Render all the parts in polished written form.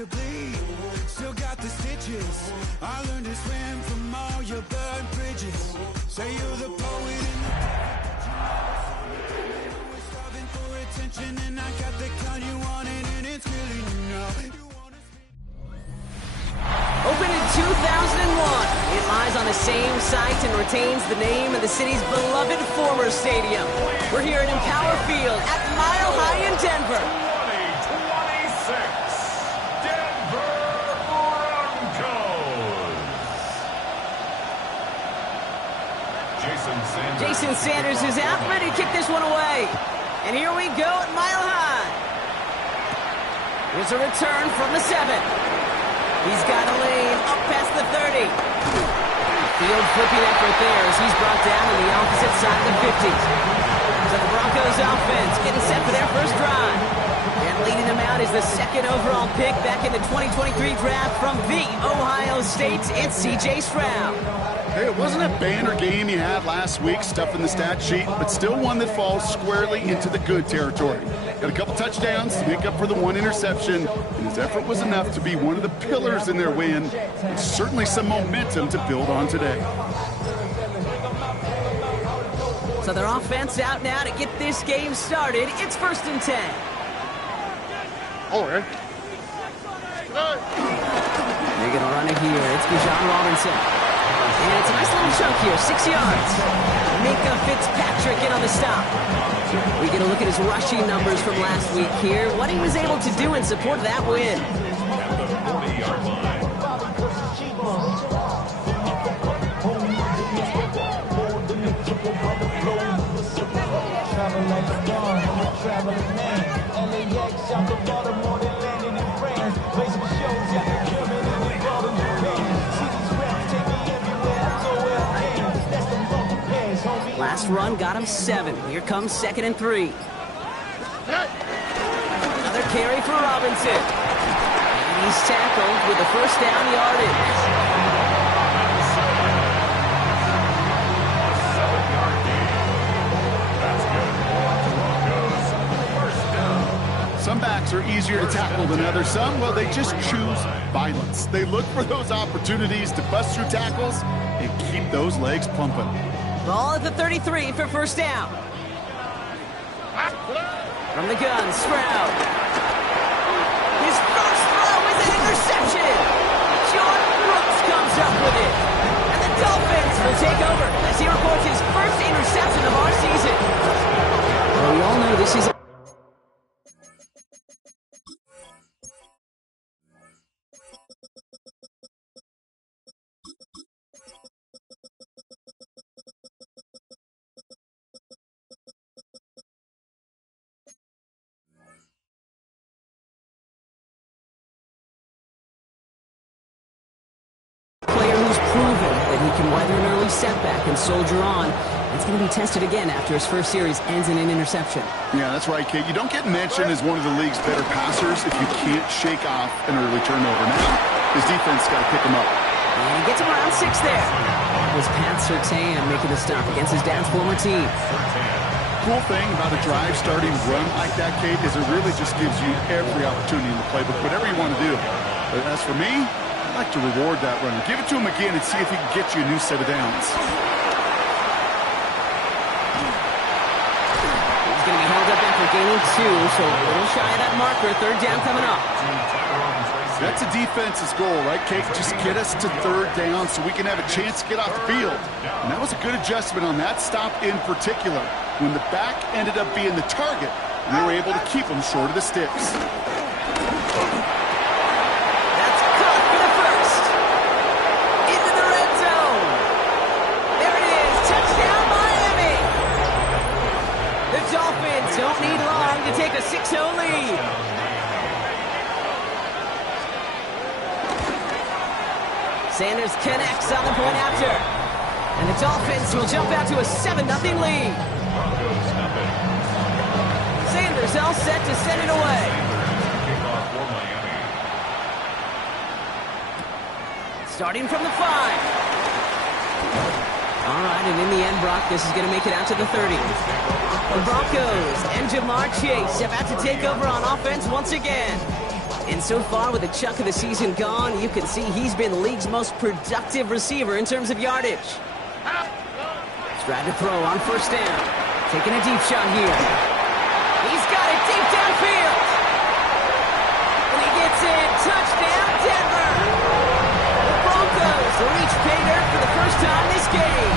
to bleed. Still got the stitches. I learned to swim from all your burnt bridges. Say you're the poet in the we're starving for attention, and I got the kind you wanted, and it's killing you now. Opened in 2001, it lies on the same site and retains the name of the city's beloved former stadium. We're here at Empower Field at Mile High in Denver. 2026 Denver Broncos. Jason Sanders is out, ready to kick this one away. And here we go at Mile High. Here's a return from the 7. He's got a lane up past the 30. Field flipping effort there as he's brought down on the opposite side of the 50. So the Broncos offense getting set for their first drive. And leading them out is the second overall pick back in the 2023 draft from the Ohio State. It's C.J. Stroud. Hey, it wasn't a banner game you had last week, stuff in the stat sheet, but still one that falls squarely into the good territory. Got a couple touchdowns to make up for the one interception, and his effort was enough to be one of the pillars in their win. It's certainly some momentum to build on today. So their offense out now to get this game started. It's 1st and 10. All right. They're going to run it here. It's Bijan Robinson. And it's a nice little chunk here, 6 yards. Minka Fitzpatrick in on the stop. We get a look at his rushing numbers from last week here, what he was able to do in support of that win. Last run got him 7. Here comes 2nd and 3. Another carry for Robinson. And he's tackled with the first down yardage. Some backs are easier to tackle than others. Some, well, they just choose violence. They look for those opportunities to bust through tackles and keep those legs pumping. Ball at the 33 for first down. From the gun, Stroud. His first throw is an interception. John Brooks comes up with it. And the Dolphins will take over as he reports his first interception of our season. Well, we all know this is proven that he can weather an early setback and soldier on. It's going to be tested again after his first series ends in an interception. Yeah, that's right, Kate. You don't get mentioned as one of the league's better passers if you can't shake off an early turnover. Now, his defense got to pick him up. And he gets him around 6 there. That was Pat Surtain making the stop against his dad's former team. Cool thing about a drive starting run like that, Kate, is it really just gives you every opportunity in the playbook, whatever you want to do. But as for me, I'd like to reward that runner. Give it to him again and see if he can get you a new set of downs. He's going to be held up after gaining 2, so a little shy of that marker. 3rd down coming up. That's a defense's goal, right, Kate? Just get us to 3rd down so we can have a chance to get off the field. And that was a good adjustment on that stop in particular. When the back ended up being the target, we were able to keep him short of the sticks. Don't need long to take a 6-0 lead. Sanders connects on the point after. And the Dolphins will jump out to a 7-0 lead. Sanders all set to send it away. Starting from the 5. All right, and in the end, Brock, this is going to make it out to the 30. The Broncos and Jamar Chase about to take over on offense once again. And so far, with a chunk of the season gone, you can see he's been the league's most productive receiver in terms of yardage. Stride to throw on first down. Taking a deep shot here. He's got it deep downfield. And he gets it. Touchdown, Denver. The Broncos reach pay dirt for the first time this game.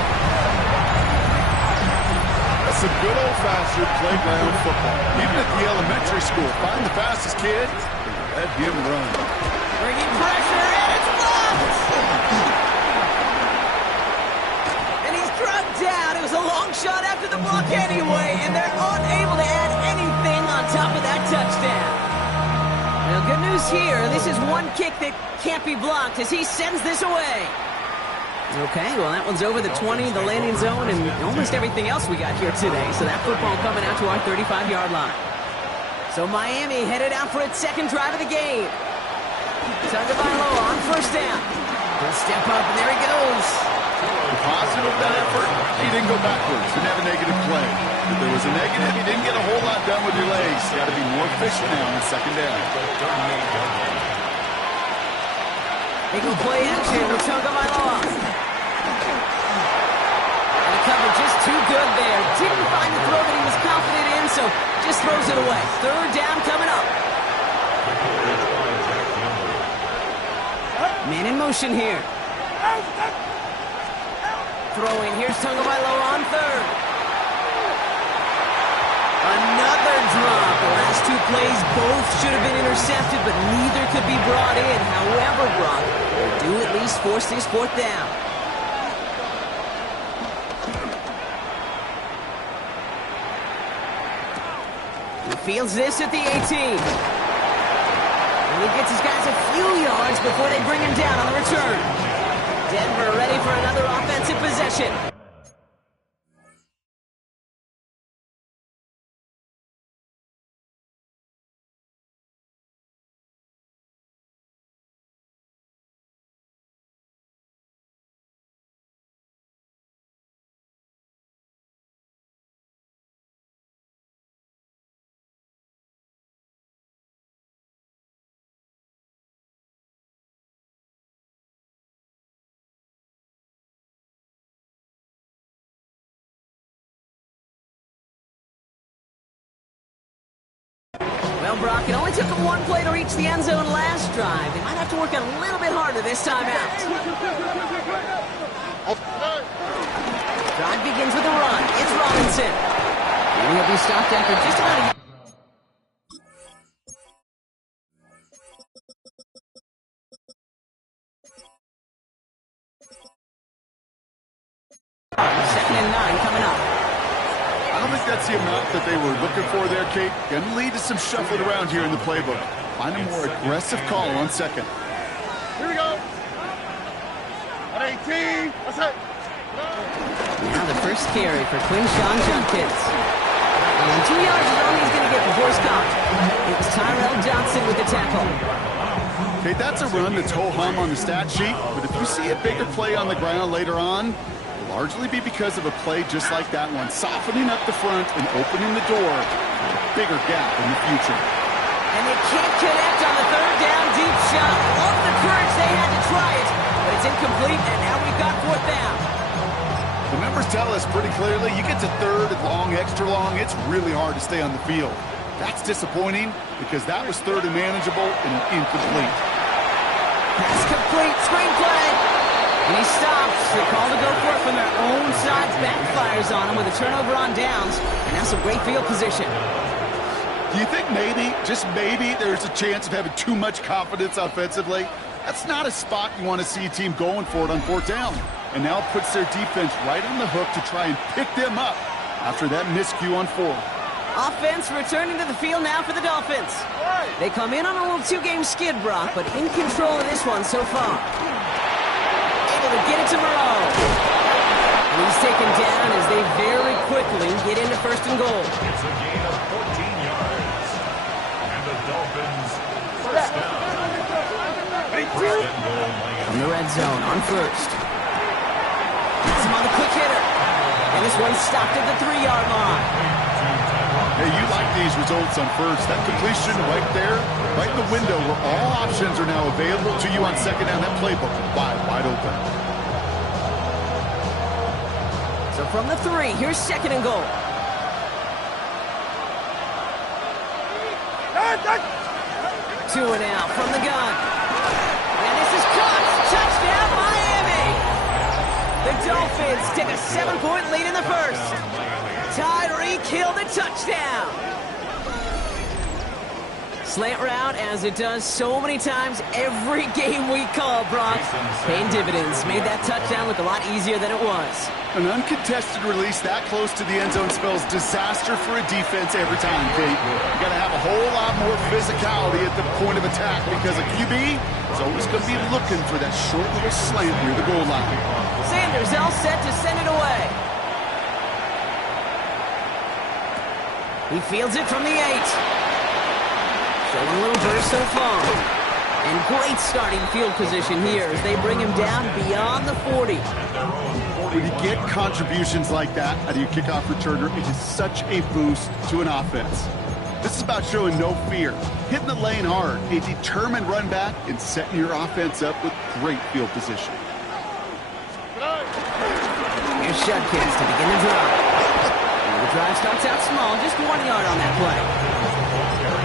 That's some good old-fashioned playground football. Even at the elementary school, find the fastest kid and let him run. Bringing pressure, and it's blocked. And he's drugged down. It was a long shot after the block anyway, and they're unable to add anything on top of that touchdown. Well, good news here. This is one kick that can't be blocked as he sends this away. Okay, well, that one's over the 20, the landing zone, and almost everything else we got here today. So that football coming out to our 35-yard line. So Miami headed out for its second drive of the game. Tagovailoa on first down. He'll step up, and there he goes. Positive of that effort, he didn't go backwards. Didn't have a negative play. If there was a negative, he didn't get a whole lot done with your legs. Got to be more efficient now on second down. They go play action with Tagovailoa. Cover just too good there. Didn't find the throw that he was confident in, so just throws it away. Third down coming up. Man in motion here. Throwing. Here's Tagovailoa on third. Another drop. The last two plays both should have been intercepted, but neither could be brought in. However, Brock will do at least force this fourth down. Fields this at the 18. And he gets his guys a few yards before they bring him down on the return. Denver ready for another offensive possession. Well, Brock, it only took them one play to reach the end zone last drive. They might have to work a little bit harder this time out. Drive begins with a run. It's Robinson. And he'll be stopped after just about a... Second and 9 coming up. I don't think that's the amount that they were looking for there, Kate. Going to lead to some shuffling around here in the playbook. Find a more aggressive call on second. Here we go. At 18. That's it. Now the first carry for Quinshawn Judkins. And 2 yards is all he's going to get before he's caught. It was Tyrell Johnson with the tackle. Kate, that's a run that's ho-hum on the stat sheet, but if you see a bigger play on the ground later on, largely be because of a play just like that one, softening up the front and opening the door for a bigger gap in the future. And they can't connect on the third down deep shot. Love the courage they had to try it, but it's incomplete, and now we've got fourth down. The numbers tell us pretty clearly, you get to third and long, extra long, it's really hard to stay on the field. That's disappointing because that was third and manageable and incomplete. Pass complete, screenplay. And he stops. They call to go for it from their own side. Backfires on him with a turnover on downs. And now some great field position. Do you think maybe, just maybe, there's a chance of having too much confidence offensively? That's not a spot you want to see a team going for it on fourth down. And now it puts their defense right on the hook to try and pick them up after that miscue on fourth. Offense returning to the field now for the Dolphins. They come in on a little two-game skid, Brock, but in control of this one so far. Able to get it to Moreau. And he's taken down as they very quickly get into first and goal. It's a gain of 14 yards. And the Dolphins first down. First and goal. From the red zone on first. Gets him on the quick hitter. And this one's stopped at the 3-yard line. Hey, you like these results on first. That completion right there, right in the window where all options are now available to you on second down. That playbook wide open. So from the 3, here's second and goal. Two and out from the gun. And this is caught. Touchdown, Miami! The Dolphins take a 7-point lead in the first. Tyreek Hill the touchdown. Slant route, as it does so many times every game we call, Brock. Paying dividends. Made that touchdown look a lot easier than it was. An uncontested release that close to the end zone spells disaster for a defense every time, Kate. You got to have a whole lot more physicality at the point of attack because a QB is always going to be looking for that short little slant near the goal line. Sanders all set to send it away. He fields it from the 8. Showing a little burst so far. And great starting field position here as they bring him down beyond the 40. When you get contributions like that out of your kickoff returner, it is such a boost to an offense. This is about showing no fear, hitting the lane hard, a determined run back, and setting your offense up with great field position. Here's Shudkins to begin the drive. And the drive starts out small, just 1 yard on that play.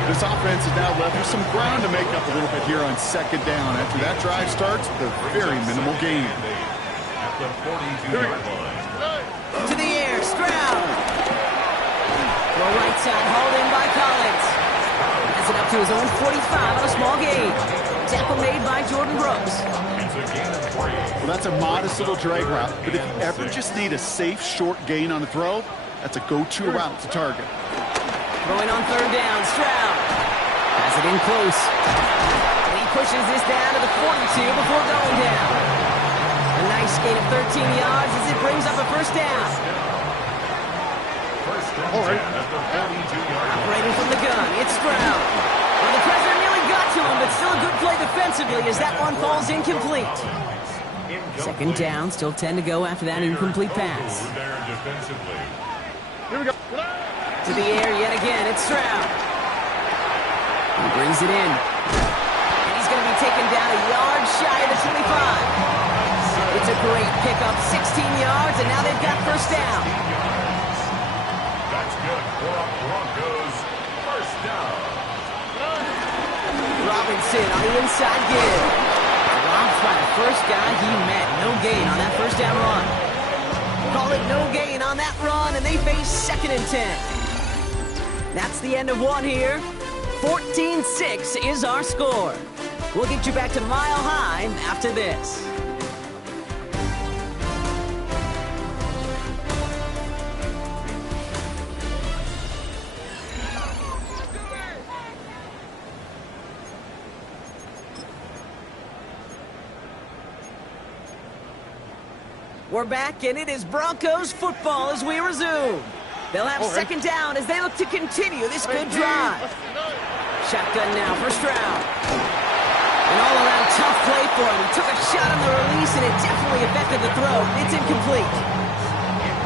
This offense is now left with some ground to make up a little bit here on second down. After that drive starts, the very minimal gain. At the 42-yard line. To the air, Stroud. Throw right side, hauled in by Collins. Has it up to his own 45 on a small gain. Tackle made by Jordan Brooks. It's a gain of 3. Well, that's a modest little drag route, but if you ever just need a safe, short gain on the throw, that's a go-to route to target. Throwing on third down, Stroud. Has it in close. And he pushes this down to the 42 before going down. A nice gain of 13 yards as it brings up a first down. First and 10 at the 42-yard line. Operating from the gun, it's Stroud. Well, the pressure nearly got to him, but still a good play defensively as that one falls incomplete. Second down, still 10 to go after that incomplete pass. There defensively. To the air yet again, it's Stroud. He brings it in. And he's going to be taken down a yard shy of the 25. It's a great pickup, 16 yards, and now they've got first down. That's good for a Broncos first down. Robinson on the inside give. Robbed by the first guy he met. No gain on that first down run. Call it no gain on that run, and they face second and 10. That's the end of one here. 14-6 is our score. We'll get you back to Mile High after this. We're back, and it is Broncos football as we resume. They'll have second down as they look to continue this good drive. Shotgun now for Stroud. An all-around tough play for him. He took a shot on the release, and it definitely affected the throw. It's incomplete.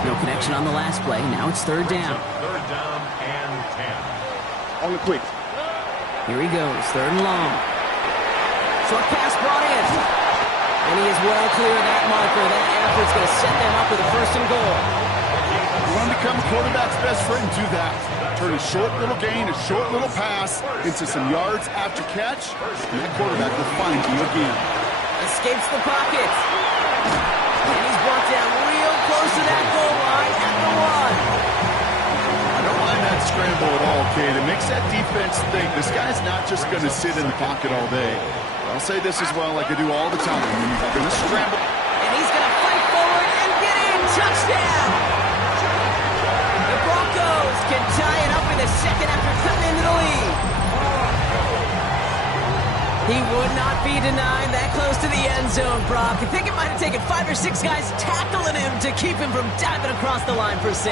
No connection on the last play. Now it's third down. Third down and 10. On the quick. Here he goes, third and long. Short pass brought in. And he is well clear of that marker. That effort's going to set them up with a first and goal. You want to become a quarterback's best friend, do that. Turn a short little gain, a short little pass into some yards after catch, and that quarterback will find you again. Escapes the pocket. And he's brought down real close to that goal line at the 1. I don't mind that scramble at all, Kate. It makes that defense think this guy's not just going to sit in the pocket all day. I'll say this as well, like I do all the time. You're going to scramble. And he's going to fight forward and get in. Touchdown! The Broncos can tie it up in the second after cutting into the lead. He would not be denied that close to the end zone, Brock. I think it might have taken 5 or 6 guys tackling him to keep him from diving across the line for 6.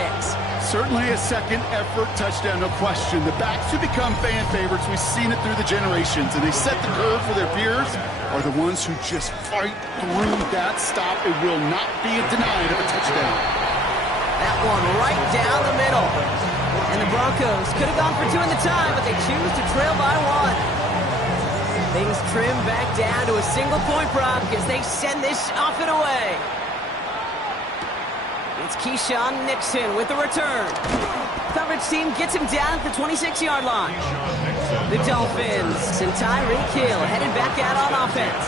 Certainly a second effort touchdown, no question. The backs who become fan favorites, we've seen it through the generations, and they set the curve for their peers, are the ones who just fight through that stop. It will not be denied of a touchdown. That one right down the middle. And the Broncos could have gone for 2 in the time, but they choose to trail by 1. Things trim back down to a single-point prop as they send this off and away. It's Keyshawn Nixon with the return. Coverage team gets him down at the 26-yard line. The Dolphins and Tyreek Hill headed back out on offense.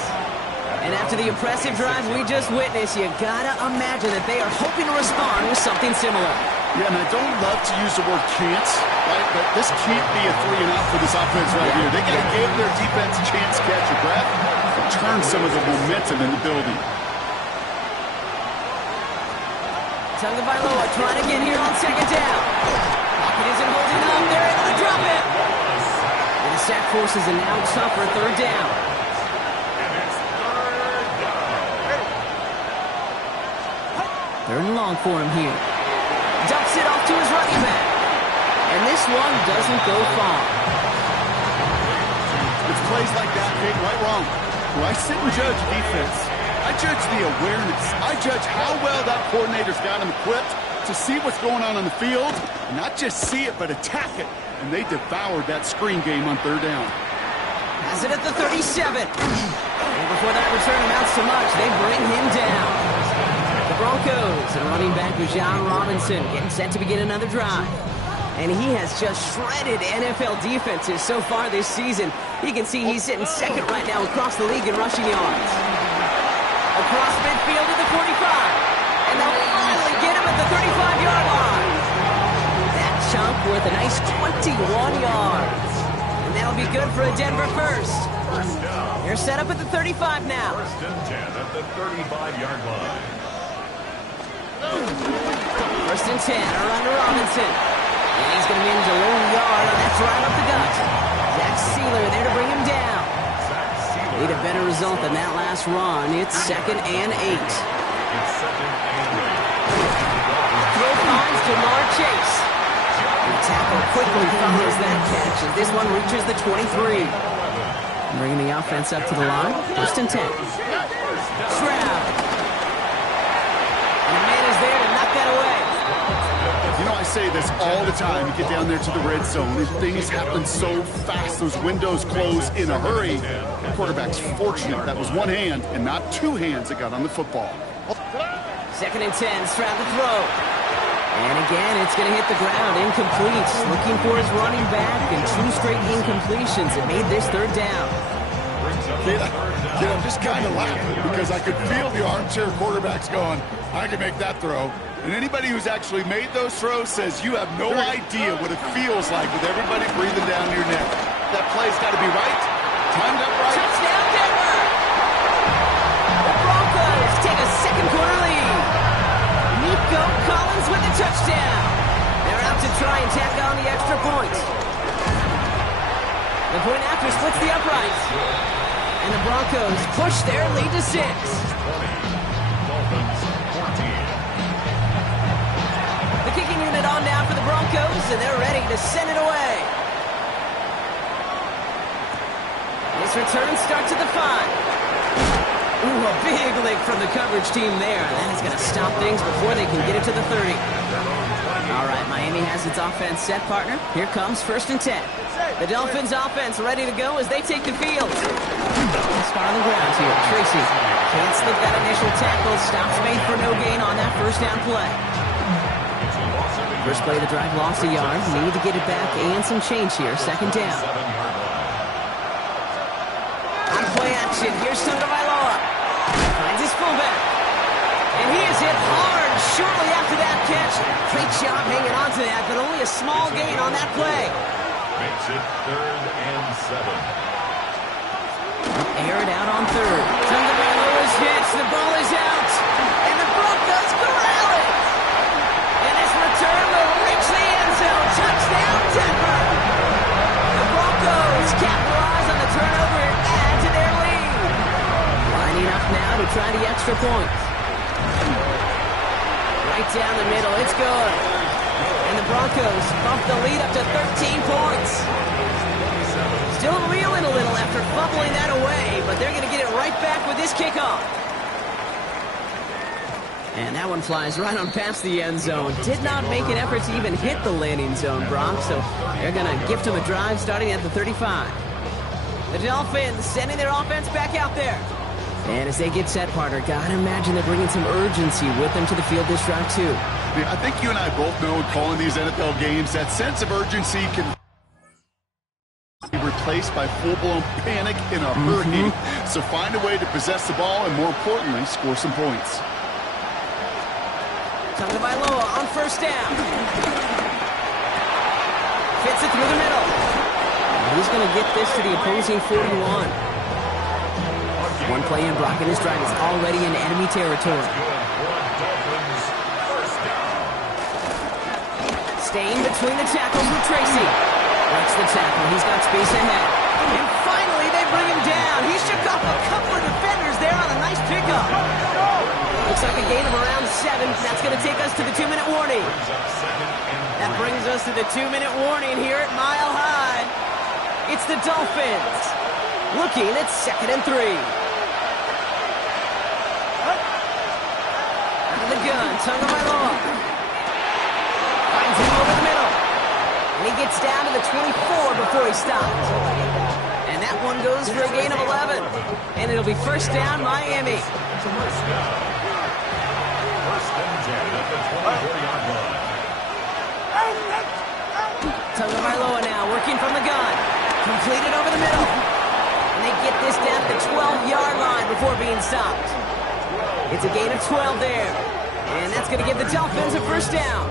And after the impressive drive we just witnessed, you gotta imagine that they are hoping to respond with something similar. Yeah, and I don't love to use the word can't, right? But this can't be a 3-and-out for this offense right here. They got to give their defense a chance to catch your breath and turn some of the momentum in the building. Tagovailoa trying to get here on second down. Pocket isn't holding up. They're able to drop it. And the sack forces a now tougher third down. Third and long for him here. Dumps it off to his running back. And this one doesn't go far. It's plays like that, Kate, right wrong. When I sit and judge defense, I judge the awareness. I judge how well that coordinator's got him equipped to see what's going on the field. Not just see it, but attack it. And they devoured that screen game on third down. Has it at the 37. And before that return amounts to much, they bring him down. The Broncos and running back Bijan Robinson getting set to begin another drive. And he has just shredded NFL defenses so far this season. You can see he's sitting second right now across the league in rushing yards. Across midfield to the 45. And they'll finally get him at the 35-yard line. That chunk worth a nice 21 yards. And that'll be good for a Denver first. They're set up at the 35 now. First and 10 at the 35-yard line. First and 10, around to Robinson. And he's going to manage a low yard on that drive up the gut. Zach Sealer there to bring him down. Need a better result than that last run. It's 2nd and 8. Throw finds Jamar Chase. The tackle quickly follows that catch as this one reaches the 23. Bringing the offense up to the line. First and 10. Stroud. And the man is there to knock that away. You know, I say this all the time. You get down there to the red zone, and things happen so fast. Those windows close in a hurry. The quarterback's fortunate that was one hand and not two hands that got on the football. 2nd and 10, Stroud to throw. And again, it's going to hit the ground. Incomplete. Looking for his running back, and 2 straight incompletions. It made this third down. I'm just kind of laughing because I could feel the armchair quarterbacks going, I can make that throw. And anybody who's actually made those throws says you have no idea what it feels like with everybody breathing down your neck. That play's got to be right, timed up right. Touchdown, Denver! The Broncos take a second quarter lead. Nico Collins with the touchdown. They're out to try and tack on the extra point. The point after splits the uprights. And the Broncos push their lead to 6. The kicking unit on now for the Broncos, and they're ready to send it away. This return starts at the 5. Ooh, a big lick from the coverage team there. That is going to stop things before they can get it to the 30. All right, Miami has its offense set, partner. Here comes 1st and 10. The Dolphins offense ready to go as they take the field. Spot on the ground here. Tracy can't slip that initial tackle. Stops made for no gain on that first down play. First play of the drive lost a yard. Need to get it back and some change here. 2nd down. On play action. Here's Tagovailoa. Finds his fullback. And he is hit hard shortly after that catch. Great job hanging on to that, but only a small gain on that play. Makes it 3rd and 7. Air it out on 3rd. Tagovailoa is hit. The ball is out. And the Broncos corral it. And this return will reach the end zone. Touchdown, Denver. The Broncos capitalize on the turnover and add to their lead. Lining up now to try the extra point. Right down the middle. It's good. And the Broncos bump the lead up to 13 points. Still reeling a little after fumbling that away, but they're going to get it right back with this kickoff. And that one flies right on past the end zone. Did not make an effort to even hit the landing zone, Brock. So they're going to gift him a drive starting at the 35. The Dolphins sending their offense back out there. And as they get set, partner, gotta imagine they're bringing some urgency with them to the field this drive, too. Yeah, I think you and I both know in calling these NFL games, that sense of urgency can be replaced by full-blown panic in a hurry. So find a way to possess the ball and, more importantly, score some points. Tagovailoa on first down. Fits it through the middle. He's going to get this to the opposing 41. One play in, Brock, and his drive is already in enemy territory. Staying between the tackles with Tracy. Breaks the tackle. He's got space ahead. And finally, they bring him down. He shook off a couple of defenders there on a nice pickup. Looks like a gain of around 7. That's going to take us to the 2-minute warning. That brings us to the 2-minute warning here at Mile High. It's the Dolphins looking at 2nd and 3. Out of the gun, Tagovailoa. Finds him over the middle. And he gets down to the 24 before he stops. And that one goes for a gain of 11. And it'll be first down, Miami. Tagovailoa now working from the gun. Completed over the middle. And they get this down to the 12-yard line before being stopped. It's a gain of 12 there. And that's going to give the Dolphins a first down.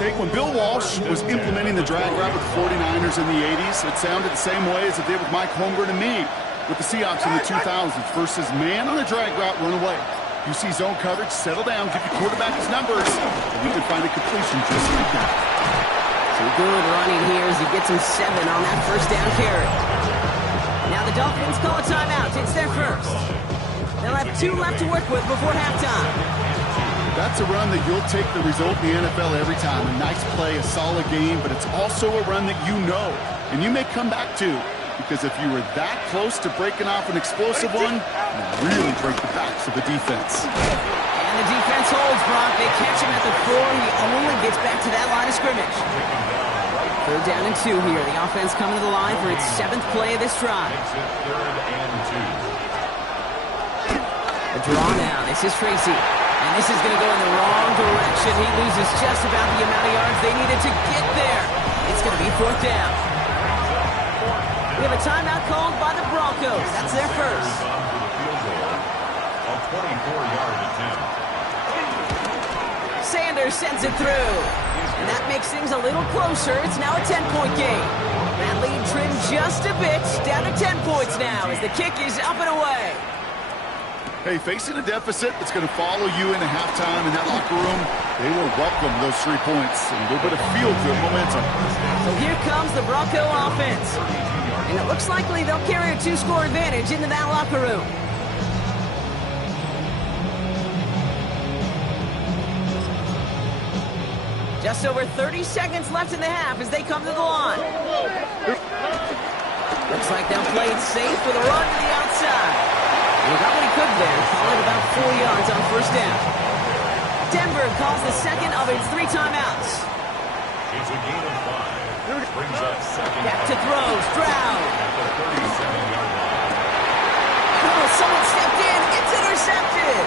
Jake, when Bill Walsh was implementing the drag route with the 49ers in the 80s, it sounded the same way as it did with Mike Holmgren and me with the Seahawks in the 2000s versus man on the drag route, run away. You see zone coverage, settle down, give your quarterback his numbers, and we can find a completion just like that. So good running here as he gets him 7 on that first down carry. Now the Dolphins call a timeout. It's their first. They'll have 2 left to work with before halftime. That's a run that you'll take the result in the NFL every time. A nice play, a solid game, but it's also a run that you know, and you may come back to, because if you were that close to breaking off an explosive one, you really break the backs of the defense. And the defense holds, Brock. They catch him at the 4. He only gets back to that line of scrimmage. 3rd down and 2 here. The offense coming to the line for its 7th play of this drive. A draw now. This is Tracy. And this is going to go in the wrong direction. He loses just about the amount of yards they needed to get there. It's going to be 4th down. We have a timeout called by the Broncos. That's their first. A 24-yard attempt. Sanders sends it through. And that makes things a little closer. It's now a 10-point game. That lead trimmed just a bit. Down to 10 points now as the kick is up and away. Hey, facing a deficit that's going to follow you into halftime in that locker room, they will welcome those 3 points and a little bit of feel-good momentum. So here comes the Bronco offense. And it looks likely they'll carry a 2-score advantage into that locker room. Just over 30 seconds left in the half as they come to the line. Looks like they'll play it safe with a run to the outside. He got what he could there, calling about 4 yards on first down. Denver calls the second of its 3 timeouts. It's a gain of 5. Brings up second. Back to throw, Stroud. At the 37-yard line. Oh, someone stepped in. It's intercepted.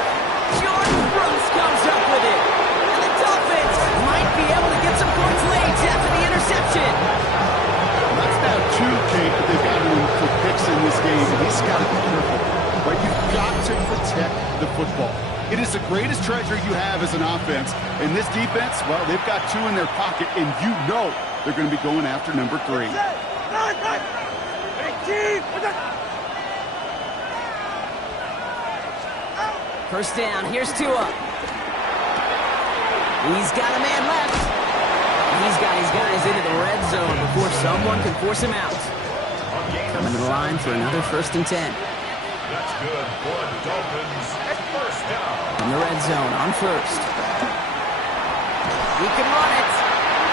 Jordan Brooks comes up with it. And the Dolphins might be able to get some points late after the interception. That's now 2, Kate, that they've got him for picks in this game, and he's got to be careful. Right? You've got to protect the football. It is the greatest treasure you have as an offense. And this defense, well, they've got 2 in their pocket, and you know they're going to be going after number 3. First down, here's Tua. He's got a man left. He's got his guys into the red zone before someone can force him out. Coming to the line for another 1st and 10. That's good for the Dolphins. First down. In the red zone on first. He can run it.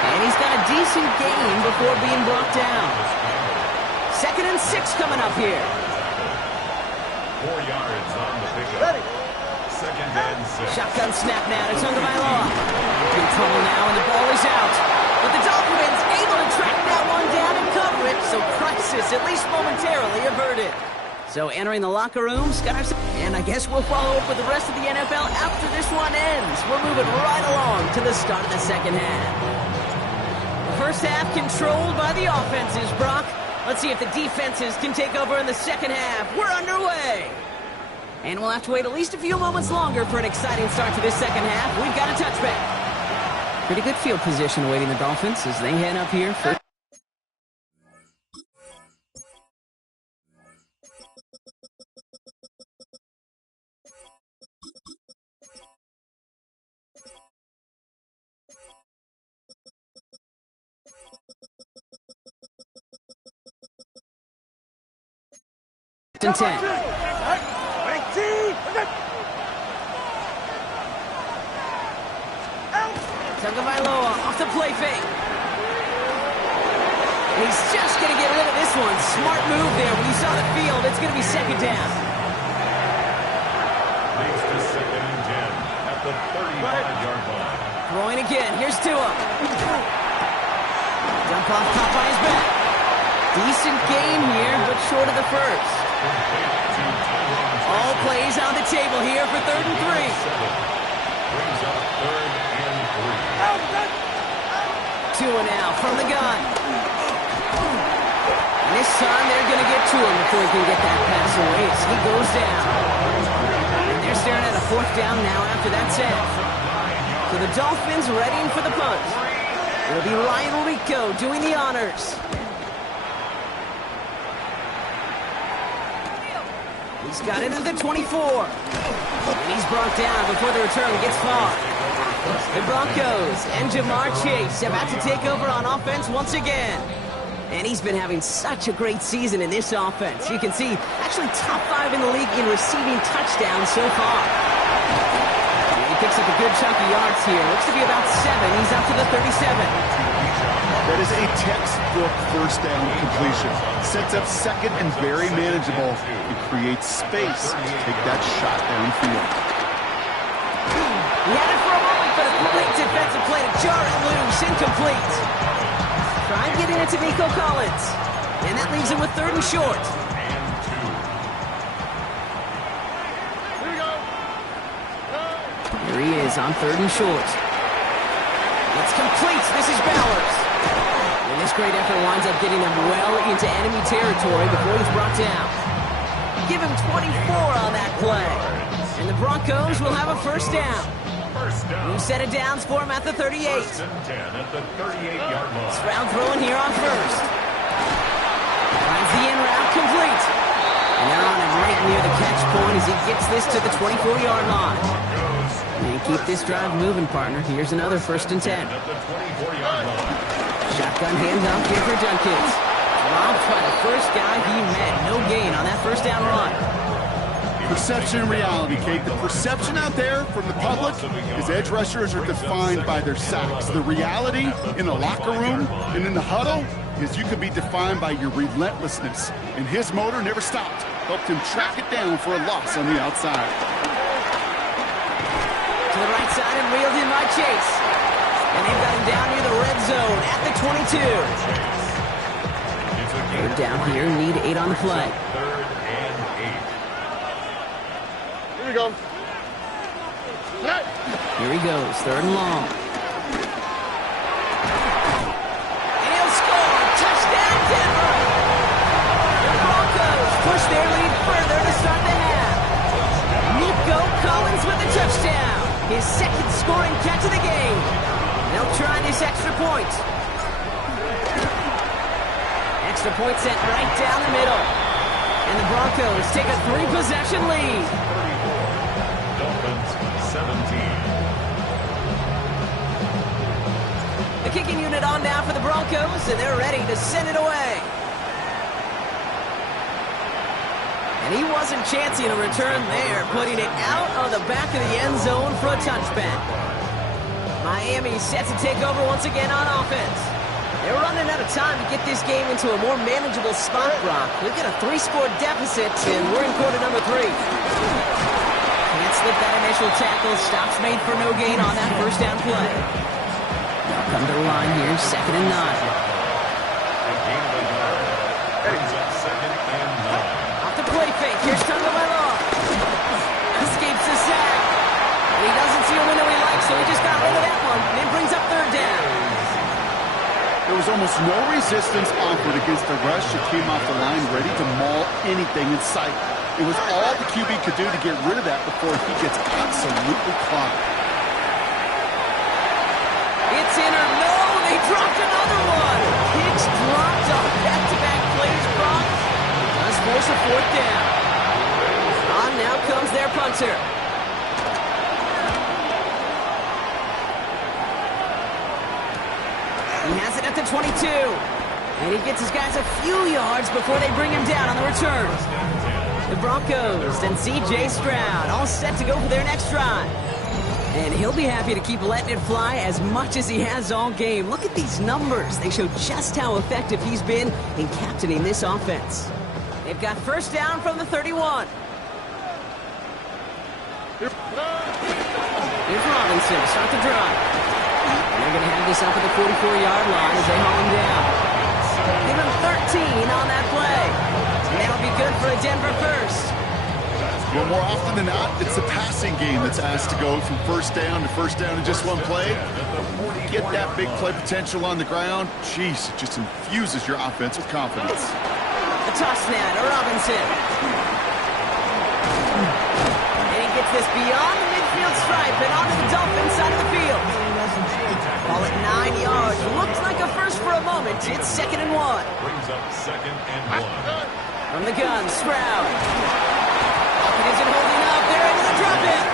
And he's got a decent gain before being brought down. 2nd and 6 coming up here. 4 yards on the pickup. 2nd and 6. Shotgun snap now to Tagovailoa. In trouble now, and the ball is out. But the Dolphins able to track that one down and cover it, so crisis, at least momentarily, averted. So entering the locker room, and I guess we'll follow up with the rest of the NFL after this one ends. We're moving right along to the start of the second half. The first half controlled by the offenses, Brock. Let's see if the defenses can take over in the second half. We're underway. And we'll have to wait at least a few moments longer for an exciting start to this second half. We've got a touchback. Pretty good field position awaiting the Dolphins as they head up here for... and 10. Tagovailoa off the play fake. And he's just going to get rid of this one. Smart move there. When you saw the field, it's going to be second down. Makes the 2nd and 10 at the 35-yard line. Throwing again. Here's Tua. Dump off, caught by his back. Decent gain here, but short of the first. All plays on the table here for 3rd and 3. Brings up 3rd and 3. Tua now from the gun. And this time they're going to get to him before he can get that pass away as he goes down. And they're staring at a 4th down now after that set. So the Dolphins readying for the punt. It'll be Ryan Rico doing the honors. He's got it at the 24. And he's brought down before the return gets far. The Broncos and Jamar Chase about to take over on offense once again. And he's been having such a great season in this offense. You can see, actually top 5 in the league in receiving touchdowns so far. And he picks up a good chunk of yards here. Looks to be about 7. He's up to the 37. That is a textbook first down completion. Sets up second and very manageable. It creates space to take that shot downfield. He had it for a moment, but a great defensive play to jar it loose. Incomplete. Try getting it to Nico Collins. And that leaves him with 3rd and short. Here he is on 3rd and short. It's complete. This is Bowers. And this great effort winds up getting him well into enemy territory before he's brought down. Give him 24 on that play. And the Broncos will have a 1st down. New set of downs for him at the 38. 1st and 10 at the 38-yard line. Stroud throwing here on 1st. Finds the in route complete. And they're on him right near the catch point as he gets this to the 24-yard line. And keep this drive moving, partner. Here's another 1st and 10. At the 24-yard line. Shotgun handoff here for Dunkins. Robbed by the first guy he met. No gain on that 1st down run. Perception and reality, Kate. The perception out there from the public is edge rushers are defined by their sacks. The reality in the locker room and in the huddle is you can be defined by your relentlessness. And his motor never stopped. Helped him track it down for a loss on the outside. To the right side and reeled in by Chase. And they've got him down near the red zone at the 22. They're down here, need 8 on the play. 3rd and 8. Here we go. Here he goes, 3rd and long. And he'll score! Touchdown, Denver! The Broncos push their lead further to start the half. Nico Collins with the touchdown. His 2nd scoring catch of the game. They'll try this extra point. Extra point sent right down the middle. And the Broncos take a 3-possession lead. Dolphins 17. The kicking unit on now for the Broncos, and they're ready to send it away. And he wasn't chancing a return there, putting it out on the back of the end zone for a touchback. Miami set to take over once again on offense. They're running out of time to get this game into a more manageable spot, Brock. We've got a 3-score deficit, and we're in quarter number 3. Can't slip that initial initial tackle. Stops made for no gain on that first down play. Now come to the line here, 2nd and 9. Brings up 2nd and 9. Off the play fake. Here's Tagovailoa. Escapes the sack. And he doesn't see a window he likes, so he just got rid of that one. And it brings up 3rd down. There was almost no resistance offered against the rush that came off the line ready to maul anything in sight. It was all the QB could do to get rid of that before he gets absolutely clocked. It's in or no, they dropped another one. Hicks dropped on back-to-back plays, Brock. Does force a 4th down. On now comes their punter. He has it at the 22. And he gets his guys a few yards before they bring him down on the return. The Broncos and C.J. Stroud all set to go for their next drive. And he'll be happy to keep letting it fly as much as he has all game. Look at these numbers. They show just how effective he's been in captaining this offense. They've got 1st down from the 31. Here's Robinson to start the drive. And they're going to have this up at the 44-yard line as they haul him down. Give him 13 on that play. And that'll be good for a Denver first. Well, more often than not, it's the passing game that's asked to go from 1st down to 1st down in just one play. Get that big play potential on the ground. Jeez, it just infuses your offense with confidence. The toss now to Robinson. And he gets this beyond the midfield stripe and onto the Dolphins side of the field. Ball at 9 yards. Looks like a first for a moment. It's 2nd and 1. Brings up 2nd and 1. From the gun, Stroud. Hawkins isn't holding up. They're into the drop it.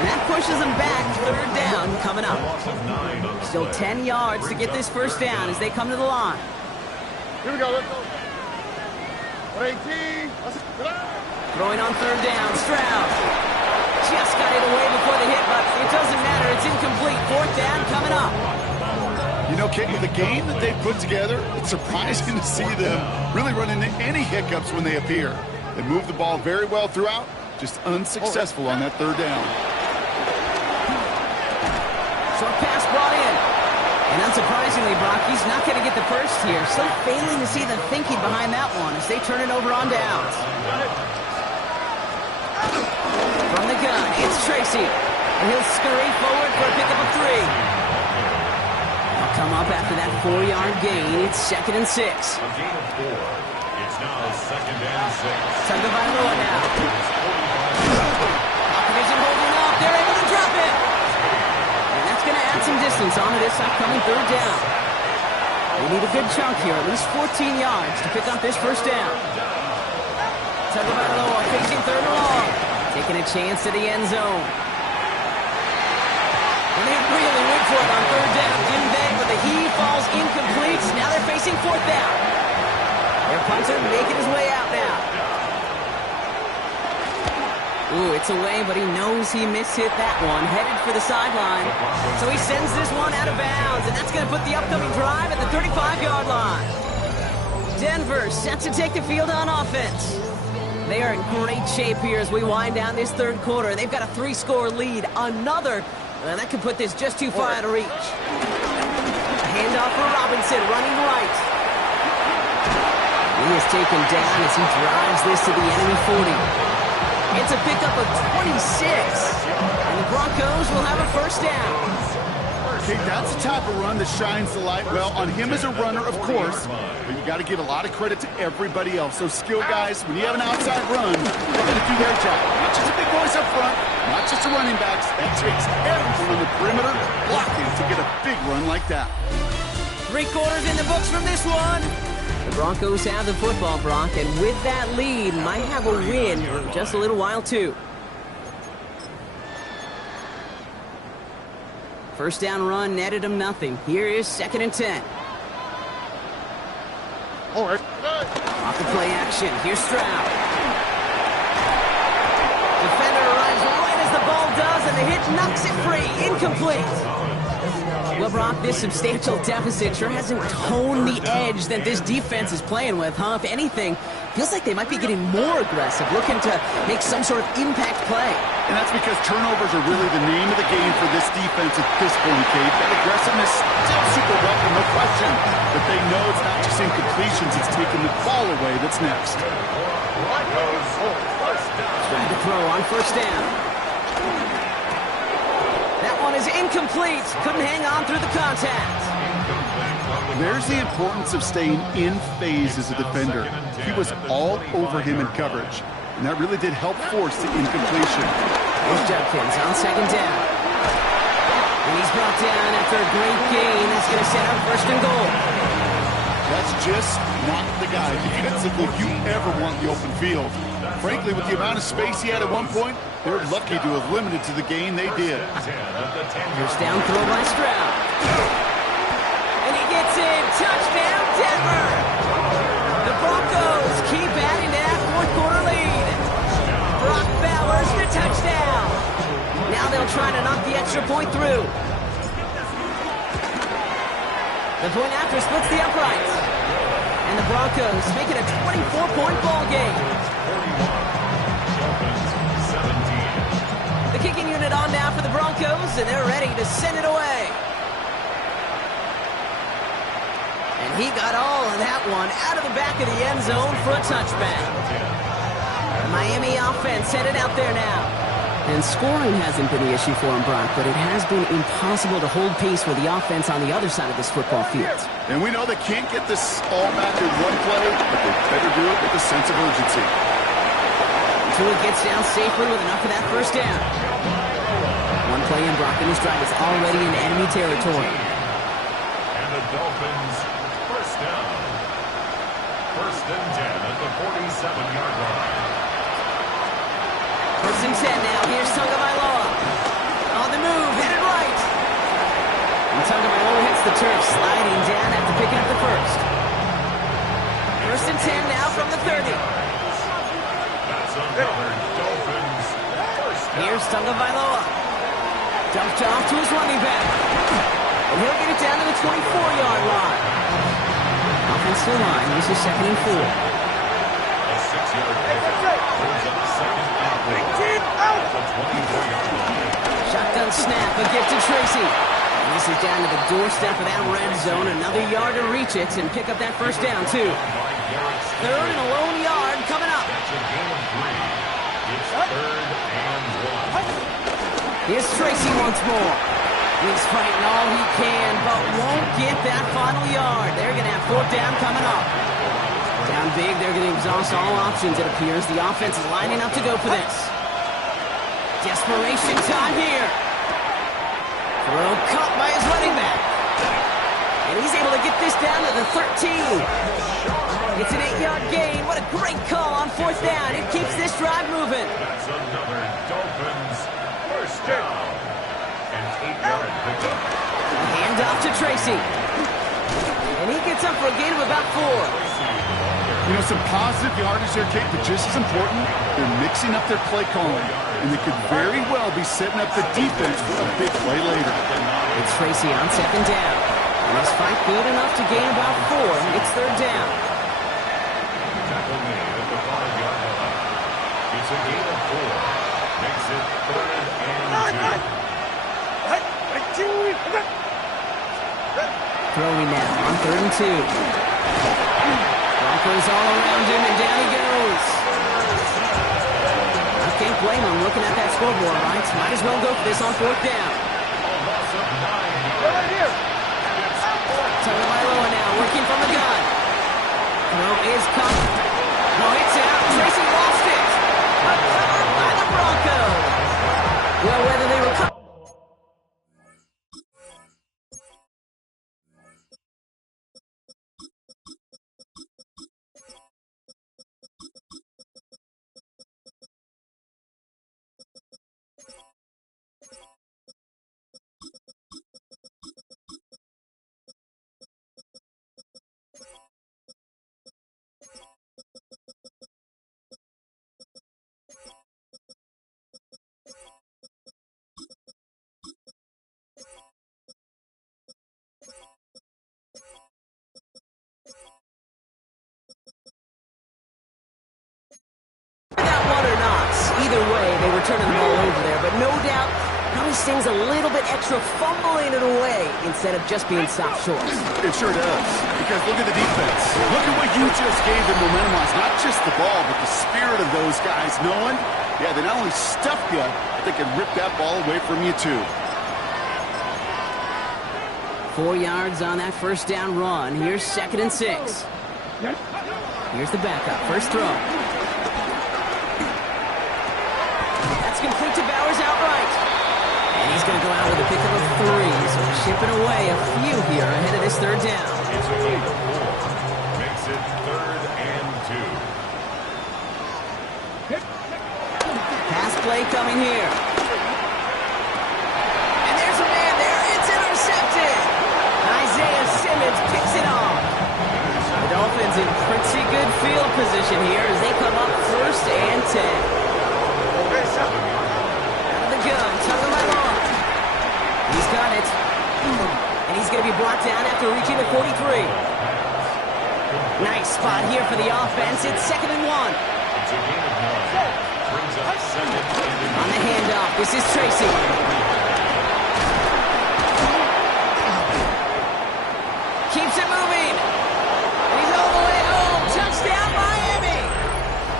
And that pushes them back. 3rd down coming up. Loss of 9 on the Still play. 10 yards to get this 1st down as they come to the line. Here we go, let's go. 18. Throwing on 3rd down, Stroud. Just got it away before the hit, but it doesn't matter. It's incomplete. 4th down coming up. You know, Kate, with the game that they put together, it's surprising to see them really run into any hiccups when they appear. They move the ball very well throughout, just unsuccessful on that 3rd down. Short pass brought in. And unsurprisingly, Brock, he's not going to get the first here. Still failing to see the thinking behind that one as they turn it over on downs. From the gun, it's Tracy. And he'll scurry forward for a pickup of 3. They'll come up after that 4-yard gain. It's 2nd and 6. A gain of 4. It's now 2nd and 6. Tagovailoa now. Hawkins isn't holding up. They're able to drop it. And that's going to add some distance onto this upcoming 3rd down. They need a good chunk here, at least 14 yards to pick up this 1st down. Tagovailoa facing 3rd and long. Taking a chance to the end zone. And they really went for it on 3rd down, didn't they? But the heave falls incomplete. Now they're facing 4th down. Their punter making his way out now. Ooh, it's away, but he knows he mishit that one. Headed for the sideline. So he sends this one out of bounds, and that's going to put the upcoming drive at the 35-yard line. Denver set to take the field on offense. They are in great shape here as we wind down this 3rd quarter. They've got a 3-score lead. Another, that could put this just too far out of reach. Handoff for Robinson, running right. He is taken down as he drives this to the enemy 40. It's a pickup of 26. And the Broncos will have a 1st down. Okay, that's the type of run that shines the light well on him as a runner, of course. But you got to give a lot of credit to everybody else. Those skill guys, when you have an outside run, they're going to do their job. Not just the big boys up front, not just the running backs. That takes everyone on the perimeter blocking to get a big run like that. 3 quarters in the books from this one. The Broncos have the football, Brock, and with that lead, might have a win in just a little while, too. 1st down run netted him nothing. Here is 2nd and 10. Off the play action. Here's Stroud. Defender arrives right as the ball does, and the hit knocks it free. Incomplete. Well, Brock, this substantial deficit sure hasn't toned the edge that this defense is playing with, huh? If anything, feels like they might be getting more aggressive, looking to make some sort of impact play. And that's because turnovers are really the name of the game for this defense at this point, Kate. That aggressiveness still super welcome, no question. But they know it's not just incompletions, it's taking the ball away that's next. Trying to throw on first down. That one is incomplete. Couldn't hang on through the contact. There's the importance of staying in phase as a defender. He was all over him in coverage, and that really did help force the incompletion. Here's Judkins on second down. And he's brought down after a great gain. That's going to set up first and goal. That's just not the guy defensively you ever want the open field. Frankly, with the amount of space he had at one point, they were lucky to have limited to the gain they did. Here's down throw by Stroud. And he gets in. Touchdown, Denver. The Broncos keep adding to that fourth quarter lead. Brock Bowers the touchdown. Now they'll try to knock the extra point through. The point after splits the uprights. And the Broncos make it a 24-point ball game. The kicking unit on now for the Broncos, and they're ready to send it away. And he got all of that one out of the back of the end zone for a touchback. The Miami offense headed out there now. And scoring hasn't been the issue for him, Brock, but it has been impossible to hold pace with the offense on the other side of this football field. And we know they can't get this all back in one play, but they better do it with a sense of urgency. Tua gets down safely with enough of that first down. One play in Brock, and his drive is already in enemy territory. And the Dolphins first down. First and 10 at the 47-yard line. First and 10 now. Here's Tagovailoa. On the move, headed right. And Tagovailoa hits the turf, sliding down after picking up the first. First and 10 now from the 30. That's another Dolphins first down. Here's Tagovailoa. Dumped off to his running back. And he'll get it down to the 24-yard line. Offensive line, this is second and 4. A 6-yard pickup. Brings up second and 4. At the 24-yard line. Shotgun snap, a gift to Tracy. And this is down to the doorstep of that red zone. Another yard to reach it and pick up that first down, too. Third and a lone yard coming up. That's a gain of 3. It's third and 1. Here's Tracy once more. He's fighting all he can, but won't get that final yard. They're going to have fourth down coming up. Down big, they're going to exhaust all options, it appears. The offense is lining up to go for this. Desperation time here. Throw caught by his running back. And he's able to get this down to the 13. It's an 8-yard gain. What a great call on fourth down. It keeps this drive moving. That's another Dolphins first down. An 8-yard pickup. A handoff to Tracy. And he gets up for a gain of about 4. You know, some positive yardage there, Kate, but just as important, they're mixing up their play calling. And they could very well be setting up the defense for a big play later. It's Tracy on second down. And his fight good enough to gain about 4. It's third down. Tackle made at the 5-yard line. It's a gain of 4. Makes it third and 2. Throwing now on third and 2. Broncos all around him, and down he goes. I can't blame him looking at that scoreboard, right? Might as well go for this on fourth down. Tagovailoa now working from the gun. Throw is coming. No, it's out. Tracy lost it. Recovered by the Broncos. Well, whether they were Probably stings a little bit extra fumbling it away instead of just being soft short. It sure does. Because look at the defense. Look at what you just gave them momentum-wise. Not just the ball, but the spirit of those guys knowing, yeah, they not only stuffed you, but they can rip that ball away from you too. 4 yards on that first down run. Here's 2nd and 6. Here's the backup. First throw. That's complete to Bowers outright. And he's going to go out with a pickup of 3. So chipping away a few here ahead of this 3rd down. It's a gain of 4. Makes it 3rd and 2. Pass play coming here. And there's a man there. It's intercepted. Isaiah Simmons picks it off. The Dolphins in pretty good field position here as they come up 1st and 10. Out of the gun, Tagovailoa. He's got it. And he's going to be brought down after reaching the 43. Nice spot here for the offense. It's 2nd and 1. It's a gain of 1. Brings up 2nd and 1. On the handoff, this is Tracy. Keeps it moving. He's all the way home. Touchdown, Miami.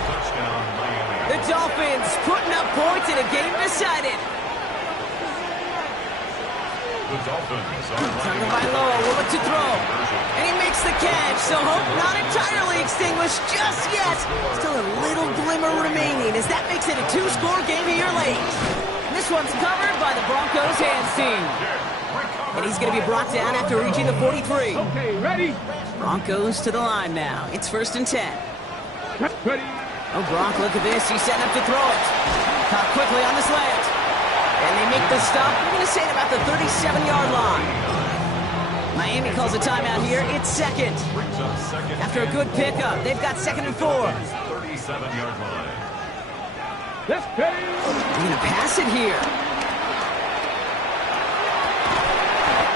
Touchdown, Miami. The Dolphins putting up points in a game decided. The Dolphins are Tagovailoa will look to throw. And he makes the catch, so hope not entirely extinguished just yet. Still a little glimmer remaining as that makes it a 2-score game here late. And this one's covered by the Broncos hands team. And he's going to be brought down after reaching the 43. Okay, ready? Broncos to the line now. It's 1st and 10. Ready. Oh, Gronk, look at this. He's setting up to throw it. Caught quickly on the slant. And they make the stop. We're going to say at about the 37-yard line. Miami calls a timeout here. It's 2nd. After a good pickup, they've got 2nd and 4. 37-yard line. Let's go. They're going to pass it here.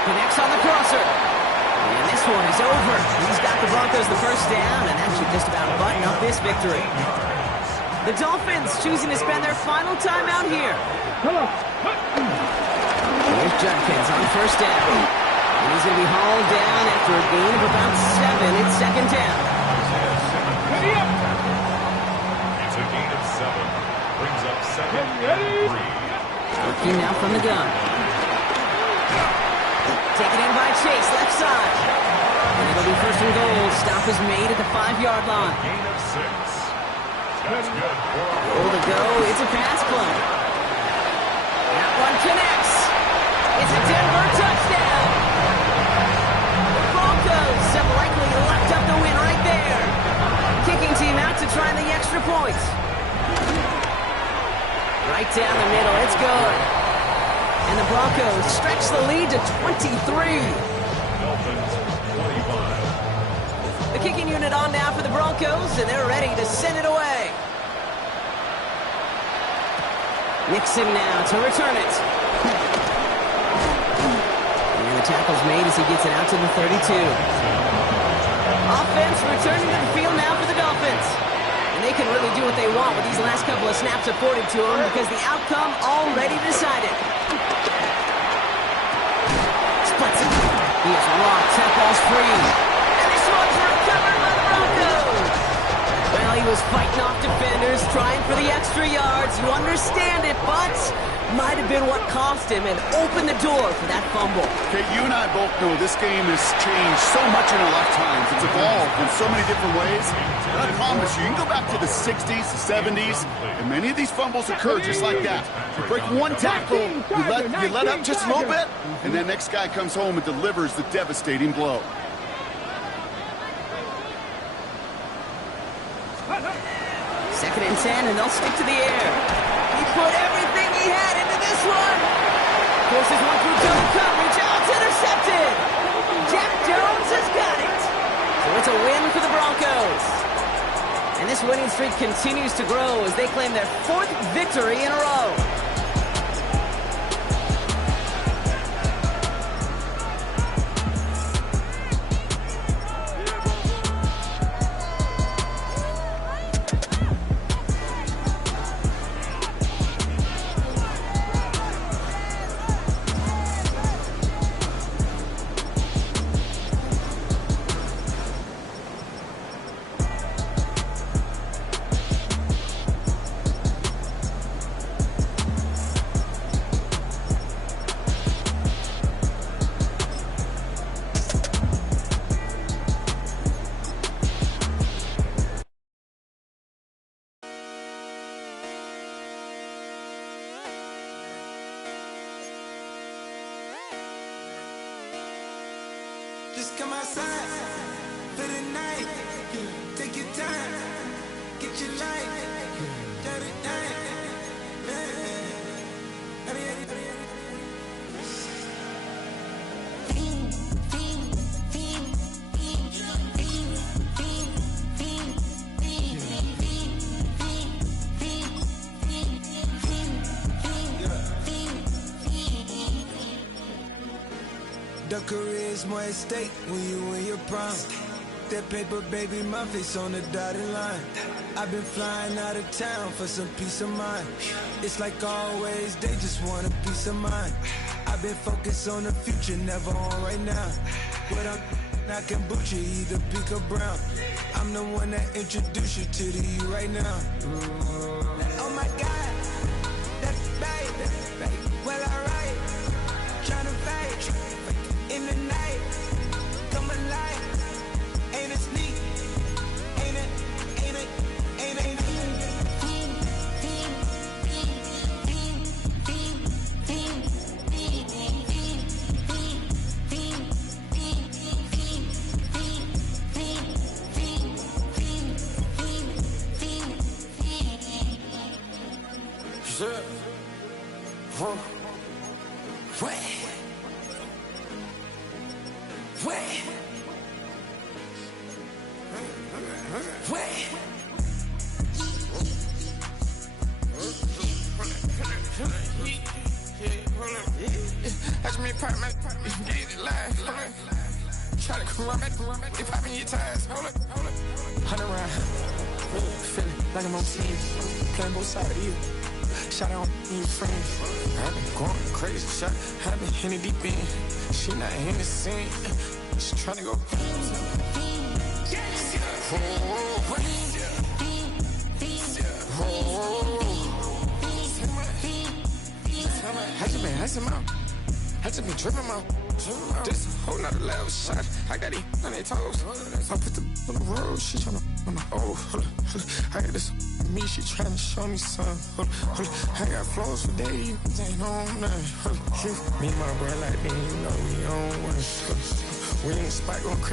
Connects on the crosser. And this one is over. He's got the Broncos the first down, and that should just about button up this victory. The Dolphins choosing to spend their final timeout here. Come on. Here's Judkins on first down. And he's going to be hauled down after a gain of about 7. It's 2nd down. Ready up. It's a gain of 7. Brings up 2nd and 3. Looking now from the gun. Taken in by Chase, left side. And it'll be 1st and goal. Stop is made at the 5-yard line. Gain of 6. That's good. Goal to go. It's a pass play. That one connects. It's a Denver touchdown. The Broncos have likely locked up the win right there. Kicking team out to try the extra point. Right down the middle. It's good. And the Broncos stretch the lead to 23. Dolphins 25. The kicking unit on now for the Broncos, and they're ready to send it away. Nixon now to return it. And the tackle's made as he gets it out to the 32. Offense returning to the field now for the Dolphins. And they can really do what they want with these last couple of snaps afforded to them because the outcome already decided. Splits it. He is locked. That ball's free. And this one's recovered by the Broncos. Well, he was fighting off defenders, trying for the extra yards. You understand it, but might have been what cost him and opened the door for that fumble. Okay, you and I both know this game has changed so much in our lifetimes. It's evolved in so many different ways. But I promise you, you can go back to the 60s, the 70s, and many of these fumbles occur just like that. You break one tackle, you let up just a little bit, and then next guy comes home and delivers the devastating blow. Second and 10, and they'll stick to the air. He put everything he had into this one. Forces one through double coverage. Oh, it's intercepted. Jack Jones has got it. So it's a win for the Broncos. And this winning streak continues to grow as they claim their 4th victory in a row. Just come outside for the night. Take your time, get your life. Got it done. The career's more at stake when you in your prime. That paper, baby, my face on the dotted line. I've been flying out of town for some peace of mind. It's like always, they just want a peace of mind. I've been focused on the future, never on right now. What I'm not kombucha, either pink or brown. I'm the one that introduced you to the you right now. Oh my God, that's babe. Well, alright, tryna fight in the night, come alive. Ain't it sneak? Ain't it? That's me, part man. Get it live. Try to come back. They popping your tires. Hold it. 100 round. Feeling like I'm on team. Playing both sides of you. Shot on your friends. I've been going crazy. Shot. I've been hitting deep in. She not in the scene. She trying to go. I just been tripping out. This whole nother level shot. I got it on their toes. I put the on the road. She tryna on my hold I got this me. She tryna show me something. I got flows for days. Ain't on nothing. Me and my bro like me, you know we on one. We in the spot going crazy.